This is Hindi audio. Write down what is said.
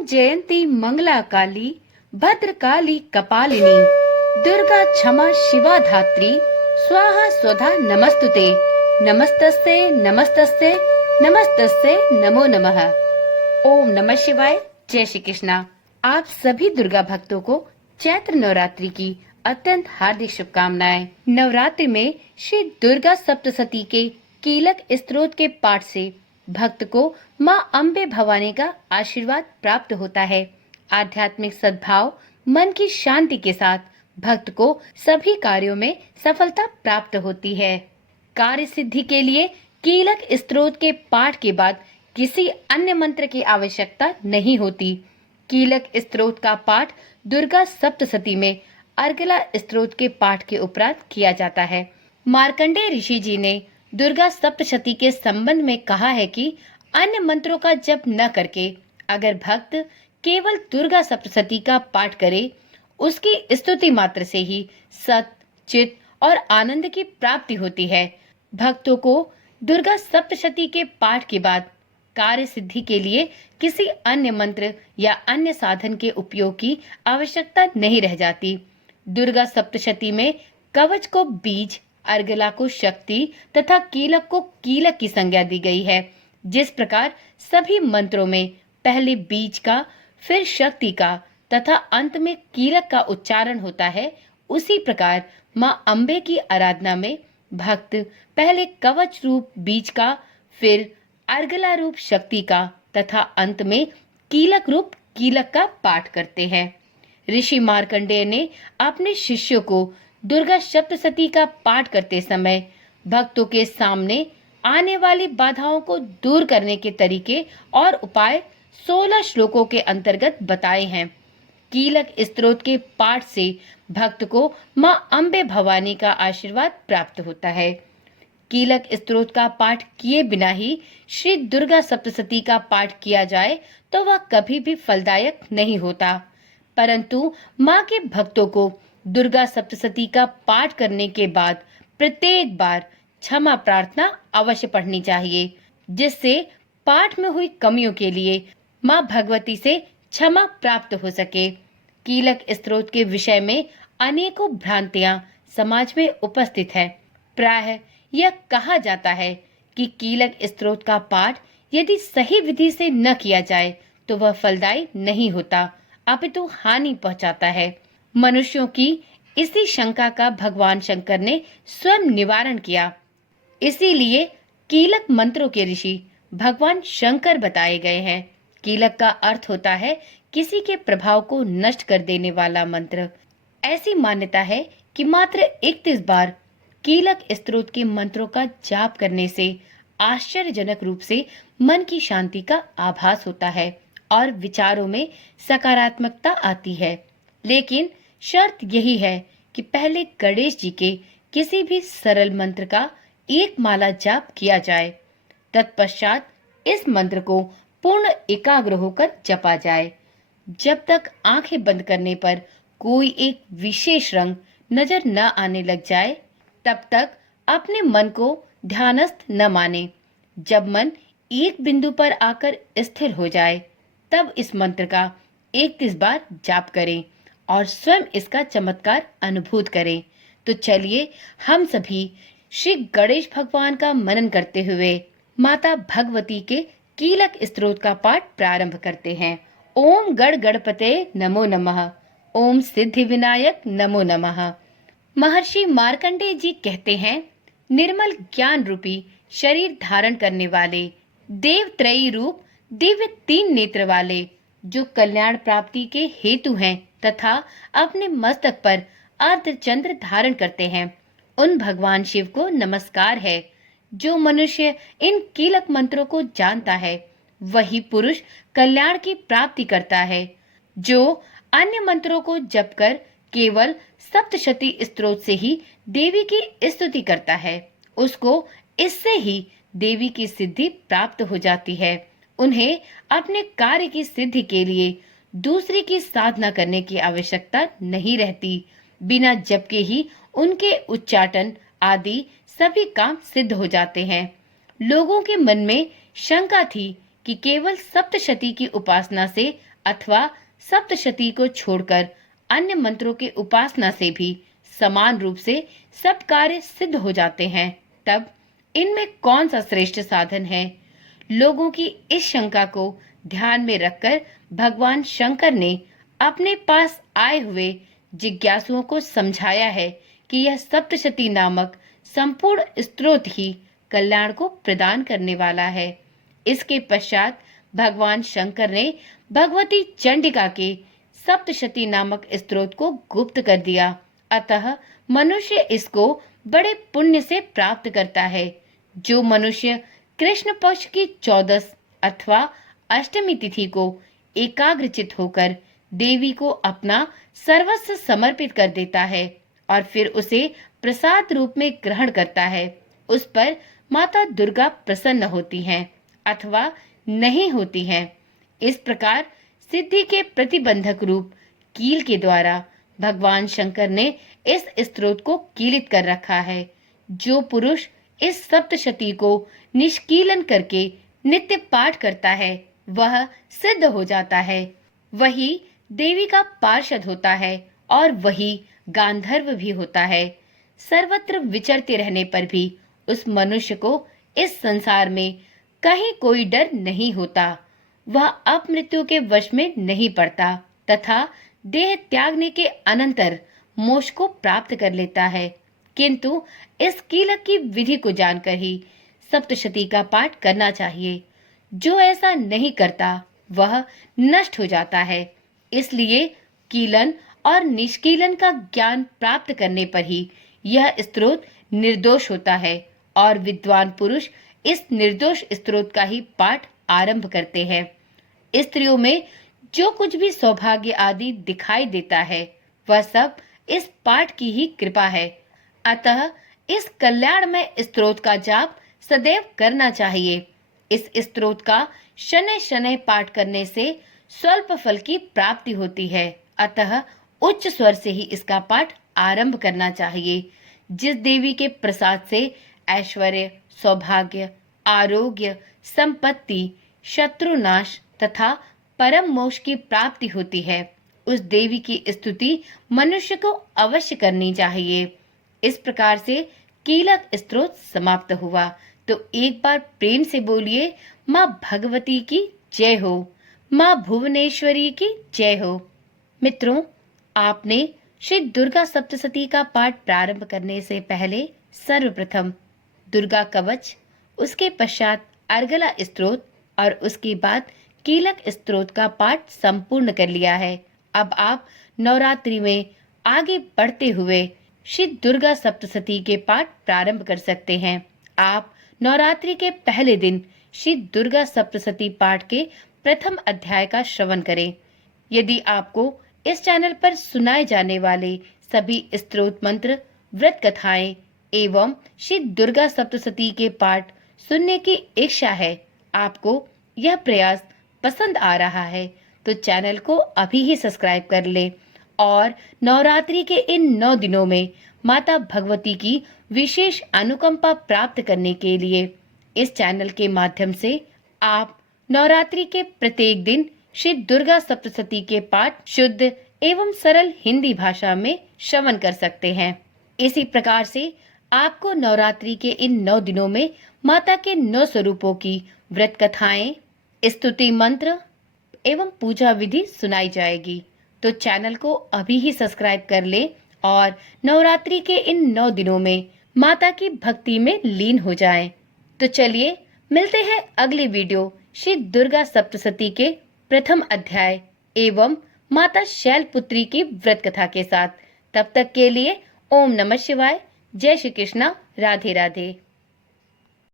ओम जयंती मंगला काली भद्रकाली कपालिनी दुर्गा क्षमा शिवा धात्री स्वाहा स्वधा नमस्तुते नमस्तस्ते नमस्तस्ते नमस्तस्ते नमो नमः। ओम नमः शिवाय। जय श्री कृष्णा। आप सभी दुर्गा भक्तों को चैत्र नवरात्रि की अत्यंत हार्दिक शुभकामनाएं। नवरात्रि में श्री दुर्गा सप्तशती के कीलक स्तोत्र के पाठ से भक्त को मां अम्बे भवानी का आशीर्वाद प्राप्त होता है। आध्यात्मिक सद्भाव, मन की शांति के साथ भक्त को सभी कार्यों में सफलता प्राप्त होती है। कार्य सिद्धि के लिए कीलक स्तोत्र के पाठ के बाद किसी अन्य मंत्र की आवश्यकता नहीं होती। कीलक स्तोत्र का पाठ दुर्गा सप्तशती में अर्गला स्तोत्र के पाठ के उपरांत किया जाता है। मार्कंडेय ऋषि जी ने दुर्गा सप्तशती के संबंध में कहा है कि अन्य मंत्रों का जप न करके अगर भक्त केवल दुर्गा सप्तशती का पाठ करे, उसकी स्तुति मात्र से ही सत, चित और आनंद की प्राप्ति होती है। भक्तों को दुर्गा सप्तशती के पाठ के बाद कार्य सिद्धि के लिए किसी अन्य मंत्र या अन्य साधन के उपयोग की आवश्यकता नहीं रह जाती। दुर्गा सप्तशती में कवच को बीज, अर्गला को शक्ति तथा कीलक को कीलक की संज्ञा दी गई है। जिस प्रकार सभी मंत्रों में पहले बीज का, फिर शक्ति का तथा अंत में कीलक का उच्चारण होता है, उसी प्रकार मां अम्बे की आराधना में भक्त पहले कवच रूप बीज का, फिर अर्गला रूप शक्ति का तथा अंत में कीलक रूप कीलक का पाठ करते हैं। ऋषि मार्कंडेय ने अपने शिष्यों को दुर्गा सप्तशती का पाठ करते समय भक्तों के सामने आने वाली बाधाओं को दूर करने के तरीके और उपाय 16 श्लोकों के अंतर्गत बताए हैं। कीलक स्तोत्र के पाठ से भक्त को मां अम्बे भवानी का आशीर्वाद प्राप्त होता है। कीलक स्तोत्र का पाठ किए बिना ही श्री दुर्गा सप्तशती का पाठ किया जाए तो वह कभी भी फलदायक नहीं होता, परंतु मां के भक्तों को दुर्गा सप्तशती का पाठ करने के बाद प्रत्येक बार क्षमा प्रार्थना अवश्य पढ़नी चाहिए, जिससे पाठ में हुई कमियों के लिए मां भगवती से क्षमा प्राप्त हो सके। कीलक स्तोत्र के विषय में अनेकों भ्रांतियां समाज में उपस्थित है। प्रायः यह कहा जाता है कि कीलक स्तोत्र का पाठ यदि सही विधि से न किया जाए तो वह फलदायी नहीं होता, अपितु हानि पहुंचाता है। मनुष्यों की इसी शंका का भगवान शंकर ने स्वयं निवारण किया। इसीलिए कीलक मंत्रों के ऋषि भगवान शंकर बताए गए हैं। कीलक का अर्थ होता है किसी के प्रभाव को नष्ट कर देने वाला मंत्र। ऐसी मान्यता है कि मात्र 31 बार कीलक स्तोत्र के मंत्रों का जाप करने से आश्चर्यजनक रूप से मन की शांति का आभास होता है और विचारों में सकारात्मकता आती है। लेकिन शर्त यही है कि पहले गणेश जी के किसी भी सरल मंत्र का एक माला जाप किया जाए, तत्पश्चात इस मंत्र को पूर्ण एकाग्र होकर जपा जाए। जब तक आंखें बंद करने पर कोई एक विशेष रंग नजर न आने लग जाए, तब तक अपने मन को ध्यानस्थ न माने। जब मन एक बिंदु पर आकर स्थिर हो जाए, तब इस मंत्र का 31 बार जाप करें और स्वयं इसका चमत्कार अनुभूत करें। तो चलिए हम सभी श्री गणेश भगवान का मनन करते हुए माता भगवती के कीलक स्तोत्र का पाठ प्रारंभ करते हैं। ओम गण गणपते नमो नमः। ओम सिद्धि विनायक नमो नमः। महर्षि मार्कंडेय जी कहते हैं, निर्मल ज्ञान रूपी शरीर धारण करने वाले, देवत्रयी रूप दिव्य 3 नेत्र वाले, जो कल्याण प्राप्ति के हेतु हैं तथा अपने मस्तक पर अर्धचंद्र धारण करते हैं, उन भगवान शिव को नमस्कार है। जो मनुष्य इन कीलक मंत्रों को जानता है, वही पुरुष कल्याण की प्राप्ति करता है। जो अन्य मंत्रों को जप कर केवल सप्तशती स्तोत्र से ही देवी की स्तुति करता है, उसको इससे ही देवी की सिद्धि प्राप्त हो जाती है। उन्हें अपने कार्य की सिद्धि के लिए दूसरे की साधना करने की आवश्यकता नहीं रहती। बिना जप के ही उनके उच्चाटन आदि सभी काम सिद्ध हो जाते हैं। लोगों के मन में शंका थी कि केवल सप्तशती की उपासना से अथवा सप्तशती को छोड़कर अन्य मंत्रों के उपासना से भी समान रूप से सब कार्य सिद्ध हो जाते हैं, तब इनमें कौन सा श्रेष्ठ साधन है? लोगों की इस शंका को ध्यान में रखकर भगवान शंकर ने अपने पास आए हुए जिज्ञासुओं को समझाया है कि यह सप्तशती नामक संपूर्ण स्तोत्र ही कल्याण को प्रदान करने वाला है। इसके पश्चात भगवान शंकर ने भगवती चंडिका के सप्तशती नामक स्तोत्र को गुप्त कर दिया। अतः मनुष्य इसको बड़े पुण्य से प्राप्त करता है। जो मनुष्य कृष्ण पक्ष की 14 अथवा अष्टमी तिथि को एकाग्रचित होकर देवी को अपना सर्वस्व समर्पित कर देता है और फिर उसे प्रसाद रूप में ग्रहण करता है, उस पर माता दुर्गा प्रसन्न होती हैं अथवा नहीं होती हैं। इस प्रकार सिद्धि के प्रतिबंधक रूप कील के द्वारा भगवान शंकर ने इस स्तोत्र को कीलित कर रखा है। जो पुरुष इस सप्तशती को निष्कीलन करके नित्य पाठ करता है वह सिद्ध हो जाता है, वही देवी का पार्षद होता है और वही गांधर्व भी होता है। सर्वत्र विचरते रहने पर भी उस मनुष्य को इस संसार में कहीं कोई डर नहीं होता। वह अपमृत्यु के वश में नहीं पड़ता तथा देह त्यागने के अनंतर मोक्ष को प्राप्त कर लेता है। किंतु इस कीलक की विधि को जानकर ही सप्तशती का पाठ करना चाहिए। जो ऐसा नहीं करता वह नष्ट हो जाता है। इसलिए कीलन और निष्कीलन का ज्ञान प्राप्त करने पर ही यह स्तोत्र निर्दोष होता है और विद्वान पुरुष इस निर्दोष स्तोत्र का ही पाठ आरंभ करते हैं। स्त्रियों में जो कुछ भी सौभाग्य आदि दिखाई देता है वह सब इस पाठ की ही कृपा है। अतः इस कल्याणमय स्तोत्र का जाप सदैव करना चाहिए। इस स्तोत्र का शनैः शनैः पाठ करने से स्वल्प फल की प्राप्ति होती है। अतः उच्च स्वर से ही इसका पाठ आरंभ करना चाहिए। जिस देवी के प्रसाद से ऐश्वर्य, सौभाग्य, आरोग्य, संपत्ति, शत्रुनाश तथा परम मोक्ष की प्राप्ति होती है, उस देवी की स्तुति मनुष्य को अवश्य करनी चाहिए। इस प्रकार से कीलक स्तोत्र समाप्त हुआ। तो एक बार प्रेम से बोलिए, माँ भगवती की जय हो, माँ भुवनेश्वरी की जय हो। मित्रों, आपने श्री दुर्गा सप्तशती का पाठ प्रारंभ करने से पहले सर्वप्रथम दुर्गा कवच, उसके पश्चात अर्गला स्तोत्र और उसके बाद कीलक स्तोत्र का पाठ संपूर्ण कर लिया है। अब आप नवरात्रि में आगे बढ़ते हुए श्री दुर्गा सप्तशती के पाठ प्रारंभ कर सकते हैं। आप नवरात्रि के पहले दिन श्री दुर्गा सप्तशती पाठ के प्रथम अध्याय का श्रवण करें। यदि आपको इस चैनल पर सुनाए जाने वाले सभी स्तोत्र मंत्र, व्रत कथाएं एवं श्री दुर्गा सप्तशती के पाठ सुनने की इच्छा है, आपको यह प्रयास पसंद आ रहा है, तो चैनल को अभी ही सब्सक्राइब कर ले और नवरात्रि के इन 9 दिनों में माता भगवती की विशेष अनुकंपा प्राप्त करने के लिए इस चैनल के माध्यम से आप नवरात्रि के प्रत्येक दिन श्री दुर्गा सप्तशती के पाठ शुद्ध एवं सरल हिंदी भाषा में श्रवण कर सकते हैं। इसी प्रकार से आपको नवरात्रि के इन 9 दिनों में माता के 9 स्वरूपों की व्रत कथाएं, स्तुति मंत्र एवं पूजा विधि सुनाई जाएगी। तो चैनल को अभी ही सब्सक्राइब कर ले और नवरात्रि के इन 9 दिनों में माता की भक्ति में लीन हो जाएं। तो चलिए मिलते हैं अगली वीडियो श्री दुर्गा सप्तशती के प्रथम अध्याय एवं माता शैलपुत्री की व्रत कथा के साथ। तब तक के लिए ओम नमः शिवाय, जय श्री कृष्णा, राधे राधे।